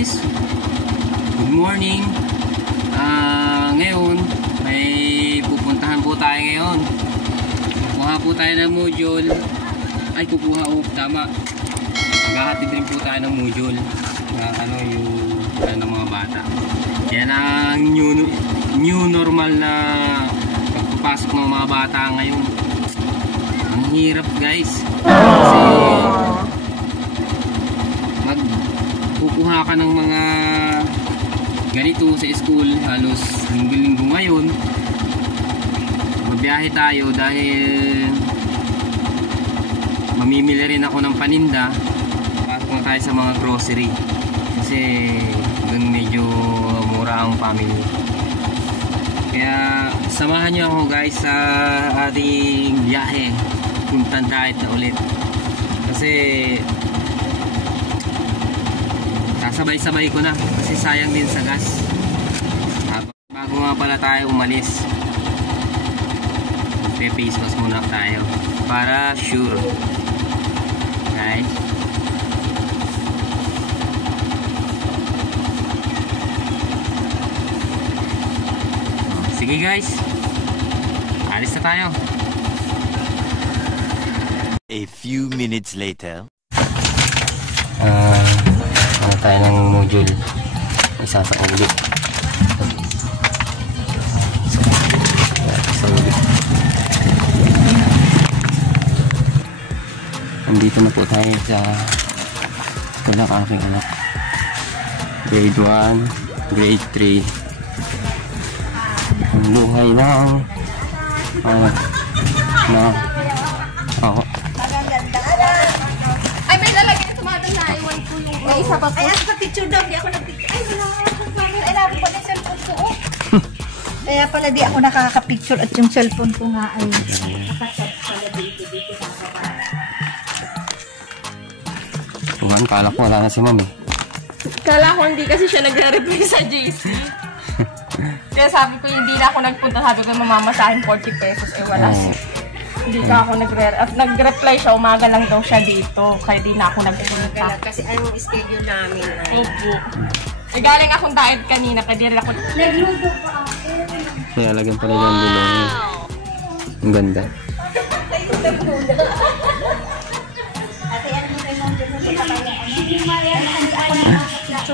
guys, good morning. Ngayon may pupuntahan po tayo ngayon. Kukuha po tayo ng module. Ay, tama. Maghahatid rin po tayo ng module na yung mga bata. Yan ang new normal na pagpapasok ng mga bata ngayon. Ang hirap guys. Kasi magkukuha ka ng mga ganito sa school halos linggo-linggo ngayon. Magbiyahe tayo dahil mamimili rin ako ng paninda. Pasok na tayo sa mga grocery kasi dun medyo mura ang family. Kaya samahan nyo ako guys sa ating biyahe puntang diet na ulit kasi sasabay-sabay ko na kasi sayang din sa gas. Bago nga pala tayo umalis, face wash muna tayo para sure guys. Sige guys, alis na tayo. A few minutes later. Ano tayo ng module isa sa ulit. Nandito na po tayo sa school ng aking anak, grade 1, grade 3. Ang buhay ng ay, may lalagay na tumatang na iwan ko yung may isa pa po. Ay, sa picture daw, di ako nag-picture. Ay, wala ako. Ay, labo pa na cellphone ko. Kaya pala di ako nakaka-picture at yung cellphone ko nga ay nakasat pala dito Tuman, kala ko wala na si ma'am eh. Kala ko hindi kasi siya nagre-reply sa JC. Kaya sabi ko hindi na ako nagpunta. Sabi ko mamamasahin 40 pesos. Eh wala siya. Hindi ka ako nag-reply siya. Umaga lang daw siya dito. Kaya di na ako nagpunta. Kasi anong schedule namin ay... Opo. Eh galing akong diet kanina. Kaya di rin ako... Nagluto pa ako. Kaya lagyan pala yung bulong. Ang ganda.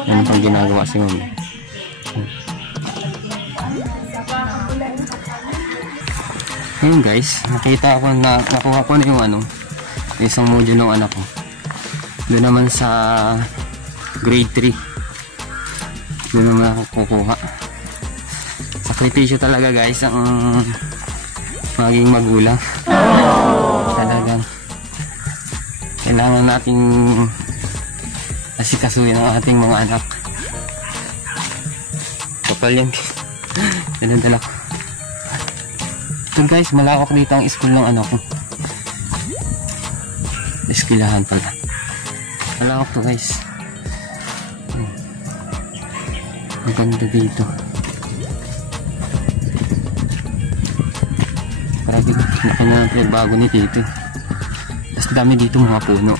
Ano pang ginagawa si ma'am? Ayun guys, nakita ako na nakuha ko na yung isang module ng anak ko. Doon naman sa grade 3. Doon naman ako kukuha. Sakripisyo talaga guys ang maging magulang. Talagang kailangan nating asikasuhin ang ating mga anak. Kapal yan. Dinadala ko. Ito guys, malawak dito ang school ng anak ko. Eskilahan pala. Malawak to guys. Ang ganda dito. Parang laki na ng bago ni dito. Tapos dami dito mga puno.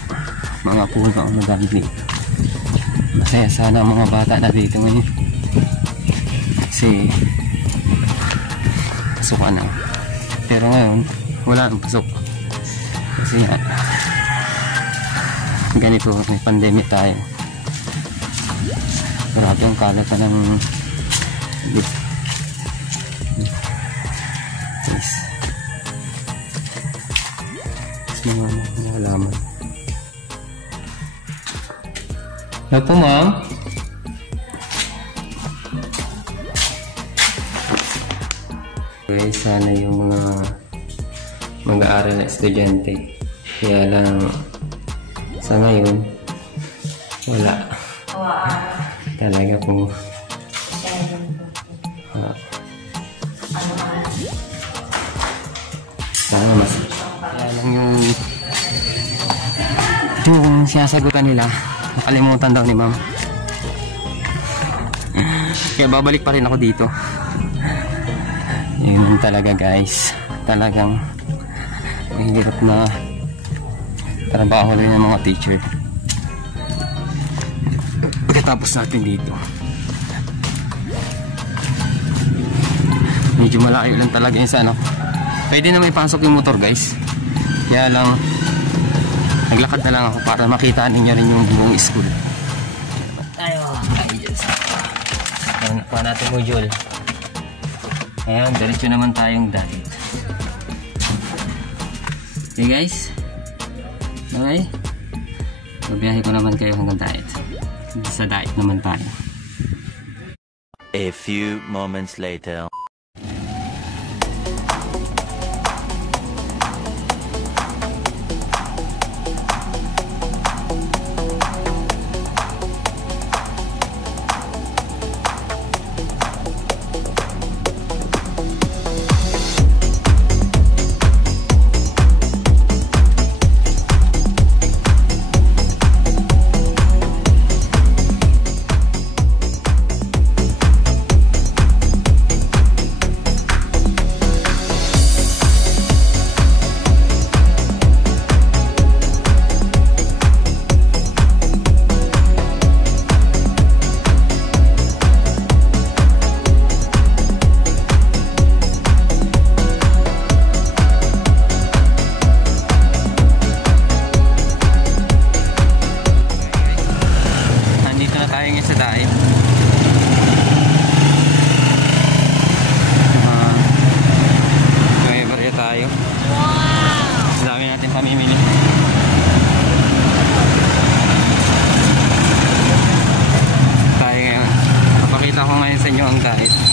Mga puno ang madami dito. Masaya sana ang mga bata na dito ngayon. Kasi pasukan na. Pero ngayon, wala nang pasok. Kasi ganito, may pandemic tayo. Grabe ang kalat na ng yes. Mga halaman. Ano po ma'am? Okay, sana yung mga mag-aaral na estudyante. Kaya lang sa ngayon wala. Talaga po. Sana mas kaya lang yung sinasagutan nila nakalimutan daw ni ma'am. Kaya babalik pa rin ako dito. Yun talaga guys, talagang mahirap na trabaho rin ng mga teacher. Okay. pagkatapos natin dito. Medyo malayo lang talaga yung sa ano. Pwede na may pasok yung motor guys. Kaya lang naglakad na lang ako para makita ninyo rin yung buong school. Tayo nakuha natin module. Ngayon diretso naman tayong diet. Okay guys, okay, babiyahe ko naman kayo hanggang diet. Sa diet naman tayo. A few moments later.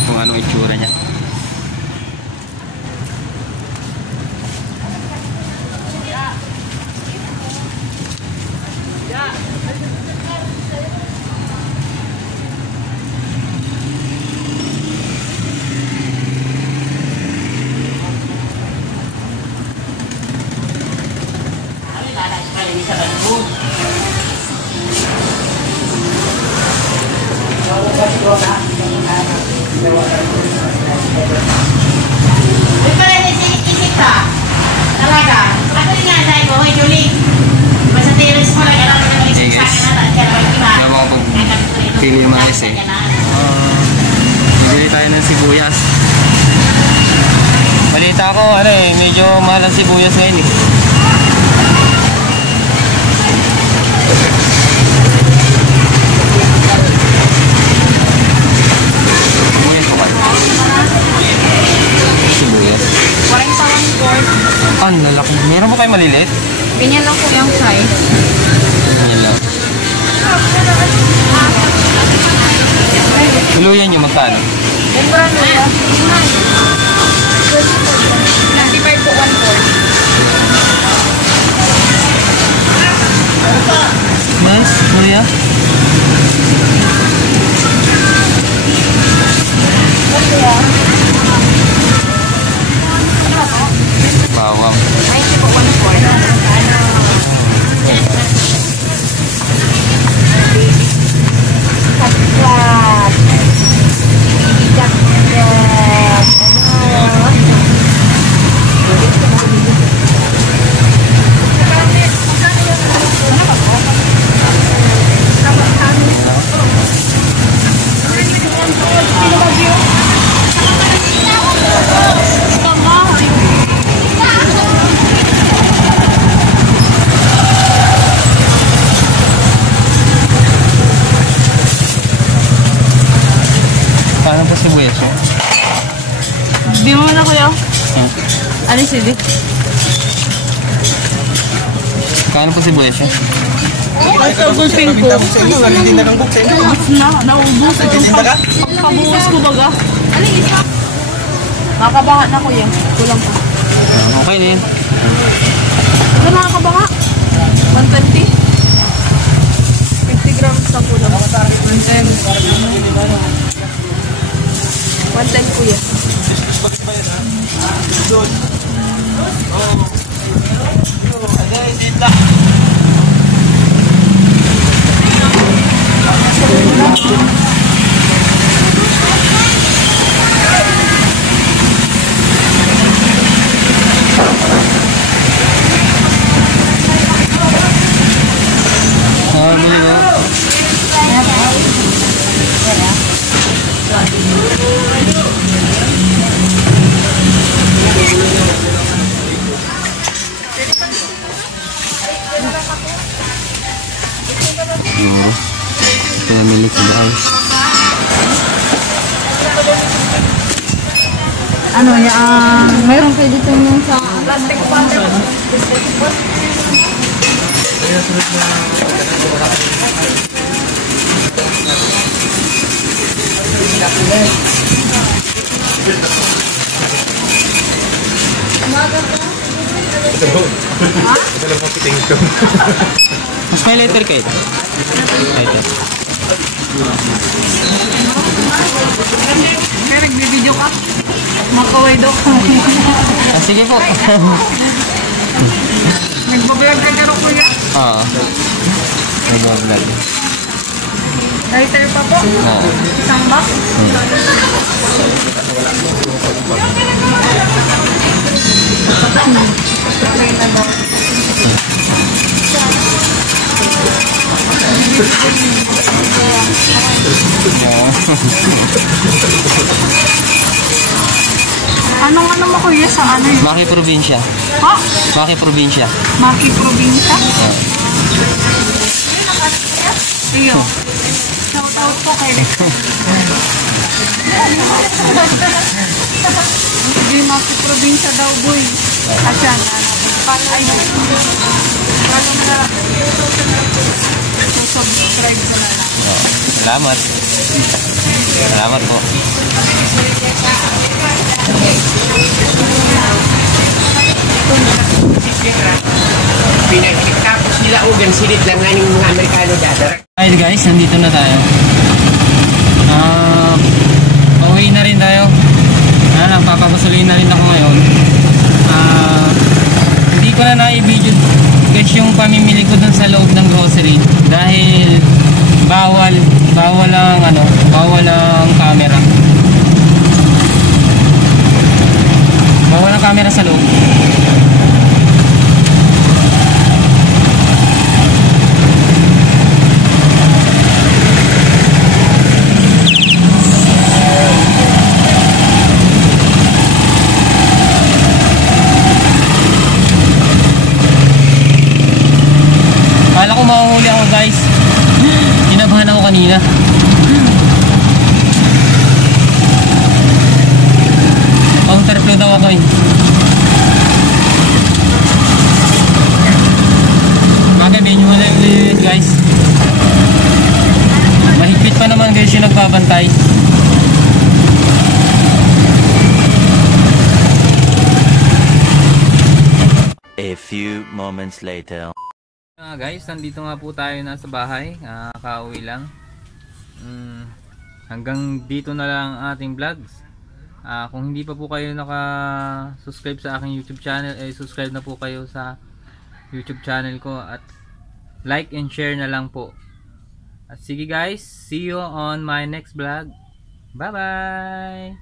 Kung ano itsura niya. Pili yung mais eh. Bili tayo ng sibuyas. Balita ko ano eh, medyo mahal ang sibuyas ngayon eh. Sibuyas. 41 quart. Ang lalaki. Meron mo kayo maliliit? Ganyan lang po yung size. Ganyan lang. Tuluyan nyo magkano? Yung brand mo yan? 95 po 1 quart. Nice, Maria. Bawang. 90 po 1 quart. Paano po sibuyas yun? Di mo na kuya. Ano sili? Paano po sibuyas yun? Ito, gulping ko. Naubos. Pagpabuhos ko baga. Nakakabaha na kuya. Kulang pa. Okay na yun. Ano nakakabaha? 120. 50 grams sa kulang. 110. 110 kuya. Siguro. Kaya milik ko guys. Ano yan? Mayroon kayo dito yung sa plastic bottle. Mas may lighter kayo. Lighter. Kaya nagbibideo ka? Makaway daw ka. Sige po. Nagbablog ka garo kuya? Oo. Nag-vlog. Lighter pa po? Oo. Isang box? Okay na daw. Anong ano mo kuya sa ano yun? Maki probinsya. Ha? Maki probinsya. Maki probinsya? Iyo. Shout out po kay Hindi Maki probinsya daw boy. Asyan. Ay, bago mo na subscribe ko na lang. Salamat. Salamat po. Tapos nila ugan silid lang nga yung mga Amerikano dadar. Hi guys, nandito na tayo. Pauwi na rin tayo. Nagpapagusulin na rin ako ngayon. Hindi ko na na-video guys yung pamimili ko dun sa loob ng grocery dahil bawal ang camera. Bawal ang camera sa loob. Kala ko mahuhuli ako guys. Kinabahan ako kanina. Counterflow daw ako eh. Magabihin nyo na yung guys. Mahigpit pa naman guys yung nagbabantay. A few moments later. Guys, nandito nga po tayo na sa bahay. Kauwi lang. Hanggang dito na lang ating vlogs. Kung hindi pa po kayo naka-subscribe sa aking YouTube channel, subscribe na po kayo sa YouTube channel ko at like and share na lang po. At sige guys, see you on my next vlog. Bye bye.